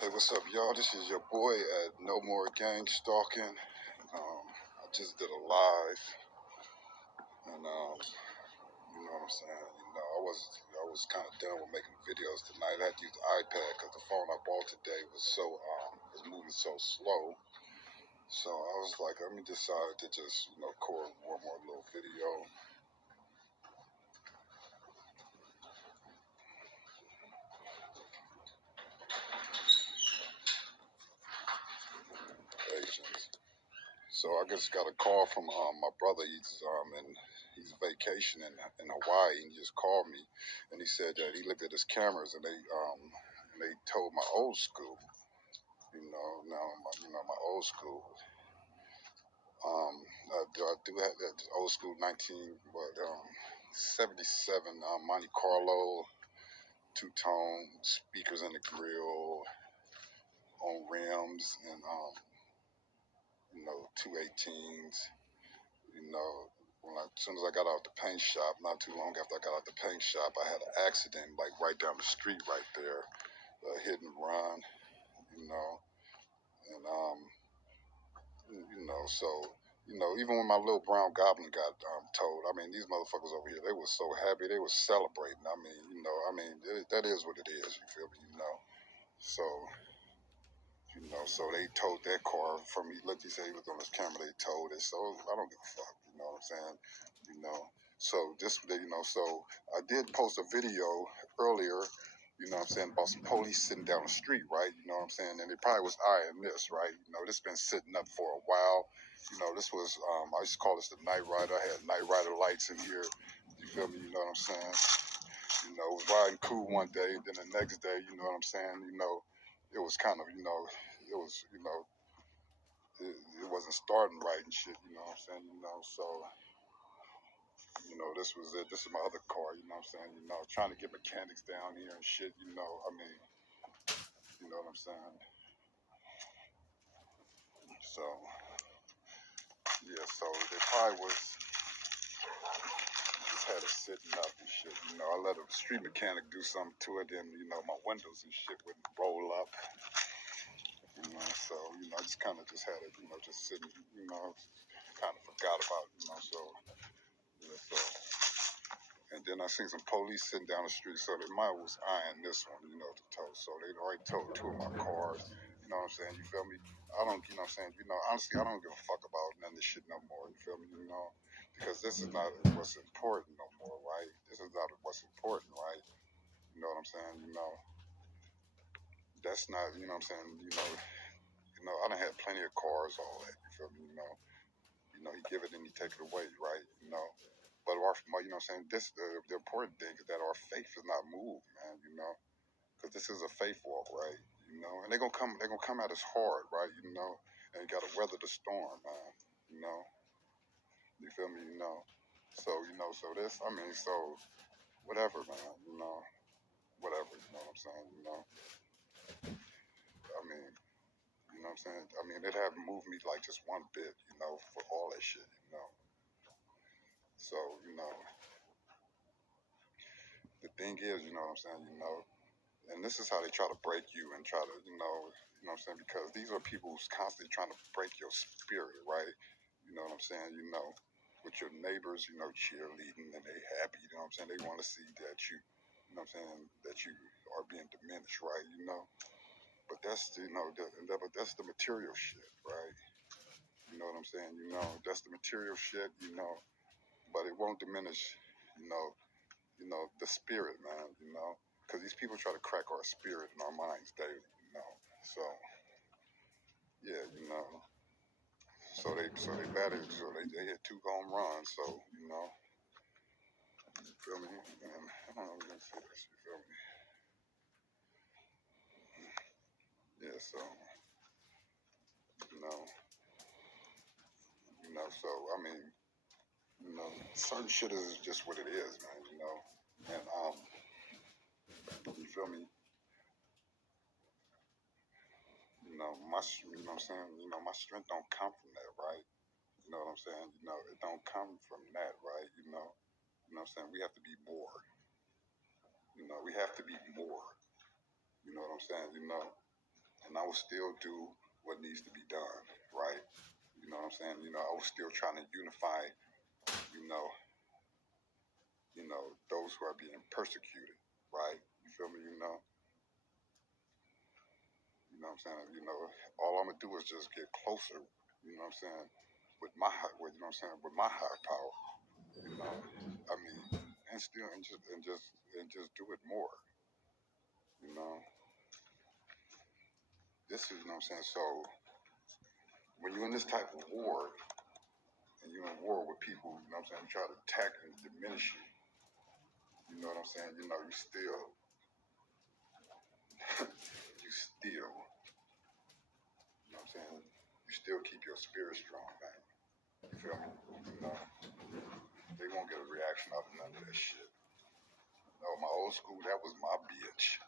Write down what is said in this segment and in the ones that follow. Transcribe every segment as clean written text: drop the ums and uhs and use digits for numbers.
Hey, what's up, y'all? This is your boy at No More Gang Stalking. I just did a live, and you know what I'm saying. I was kind of done with making videos tonight. I had to use the iPad because the phone I bought today was moving so slow. So I was like, let me decide to just record one more little video. Patience. So I just got a call from my brother. He's vacationing in Hawaii, and he just called me, and he said that he looked at his cameras, and they told my old school. My old school. I do have that old school 77 Monte Carlo two-tone speakers in the grill on rims, and 218s. As soon as I got out the paint shop, not too long after I got out the paint shop, I had an accident like right down the street right there, a hit and run, you know, and so even when my little brown goblin got towed, I mean, these motherfuckers over here, they were so happy, they were celebrating. That is what it is. You feel me? So. So they towed that car from me. Look, he said he looked on his camera. They towed it. So I don't give a fuck. You know what I'm saying? You know. So so I did post a video earlier. You know what I'm saying, about some police sitting down the street, right? You know what I'm saying? And it probably was eyeing this, right? This been sitting up for a while. This was I used to call this the night rider. I had night rider lights in here. You feel me? You know what I'm saying? It was riding cool one day, then the next day, you know what I'm saying? It was kind of, it was, it wasn't starting right and shit, you know what I'm saying? So, this was it. This is my other car, you know what I'm saying? Trying to get mechanics down here and shit, you know what I'm saying? So, yeah, so they probably was, just had it sitting up and shit, I let a street mechanic do something to it, then, my windows and shit wouldn't roll up. So, I just kind of just had it, just sitting, kind of forgot about it, so, yeah, so. And then I seen some police sitting down the street, so they might was eyeing this one, to tow. So they already towed two of my cars, you know what I'm saying? You feel me? I don't, you know what I'm saying? Honestly, I don't give a fuck about none of this shit no more, you feel me? Because this is not what's important no more, right? This is not what's important, right? You know what I'm saying? That's not, you know what I'm saying? I done had plenty of cars, all that, you feel me? He give it and he take it away, right? But you know what I'm saying? The important thing is that our faith is not moved, man, because this is a faith walk, right? And they're gonna come at us hard, right? And you gotta weather the storm, man, you feel me? So, so this, so whatever, man, whatever, you know what I'm saying? I mean, you know what I'm saying? It haven't moved me like just one bit, for all that shit, So, the thing is, you know what I'm saying, and this is how they try to break you and try to, what I'm saying, because these are people who's constantly trying to break your spirit, right? You know what I'm saying, with your neighbors, cheerleading and they happy, you know what I'm saying? They want to see that you know what I'm saying, that you are being diminished, right? But that's, but that's the material shit, right? You know what I'm saying? That's the material shit, but it won't diminish, you know, the spirit, man, because these people try to crack our spirit and our minds daily, So, yeah, so they batted, so they hit two home runs, so, you feel me? And I don't know if you can see this, you feel me? Yeah, so, you know, so, certain shit is just what it is, man, and, you feel me? You know what I'm saying? My strength don't come from that, right? You know what I'm saying? It don't come from that, right? You know what I'm saying? We have to be more. We have to be more. You know what I'm saying? and I will still do what needs to be done, right? You know what I'm saying? You know, I was still trying to unify, you know, those who are being persecuted, right? You feel me? You know what I'm saying? You know, all I'm gonna do is just get closer, you know what I'm saying, with you know what I'm saying, with my higher power, you know. I mean, and still and just do it more, you know. This is, you know what I'm saying. So when you're in this type of war, and you're in war with people, you know what I'm saying, who try to attack and diminish you, you know what I'm saying. You know, you know what I'm saying. You still keep your spirit strong, man. You feel me? You know, they won't get a reaction out of none of that shit. No, my old school, that was my bitch.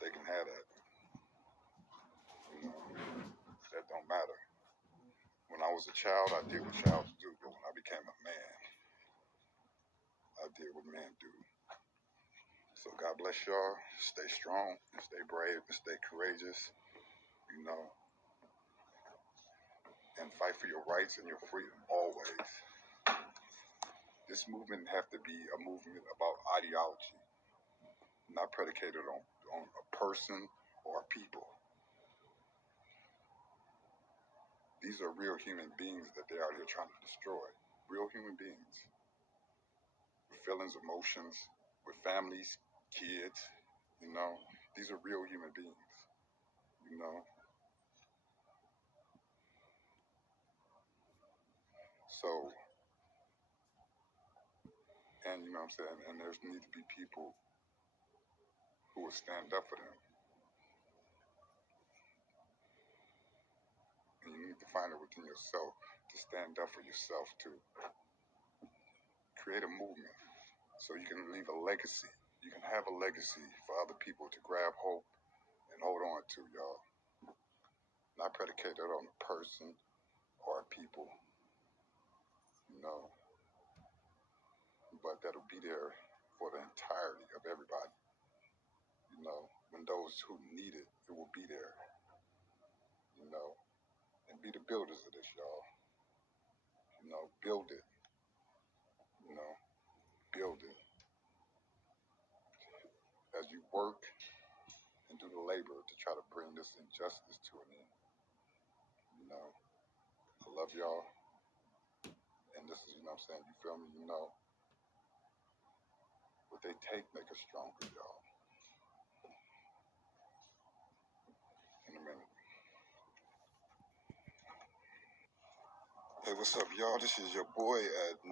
They can have that. You know, that don't matter. When I was a child, I did what childs do, but when I became a man, I did what men do. So God bless y'all. Stay strong, and stay brave, and stay courageous. You know, and fight for your rights and your freedom always. This movement have to be a movement about ideology, not predicated on a person or a people. These are real human beings that they're out here trying to destroy. Real human beings with feelings, emotions, with families, kids, you know. These are real human beings, you know. So, and you know what I'm saying, and there's need to be people who will stand up for them. And you need to find it within yourself to stand up for yourself too. Create a movement so you can leave a legacy. You can have a legacy for other people to grab hope and hold on to, y'all. Not predicated on a person or a people, you know, but that'll be there for the entirety of everybody. You know, when those who need it, it will be there, you know, and be the builders of this, y'all. You know, build it, you know, build it as you work and do the labor to try to bring this injustice to an end. You know, I love y'all, and this is, you know what I'm saying, you feel me? You know, what they take make us stronger, y'all. In a minute. Hey, what's up, y'all? This is your boy at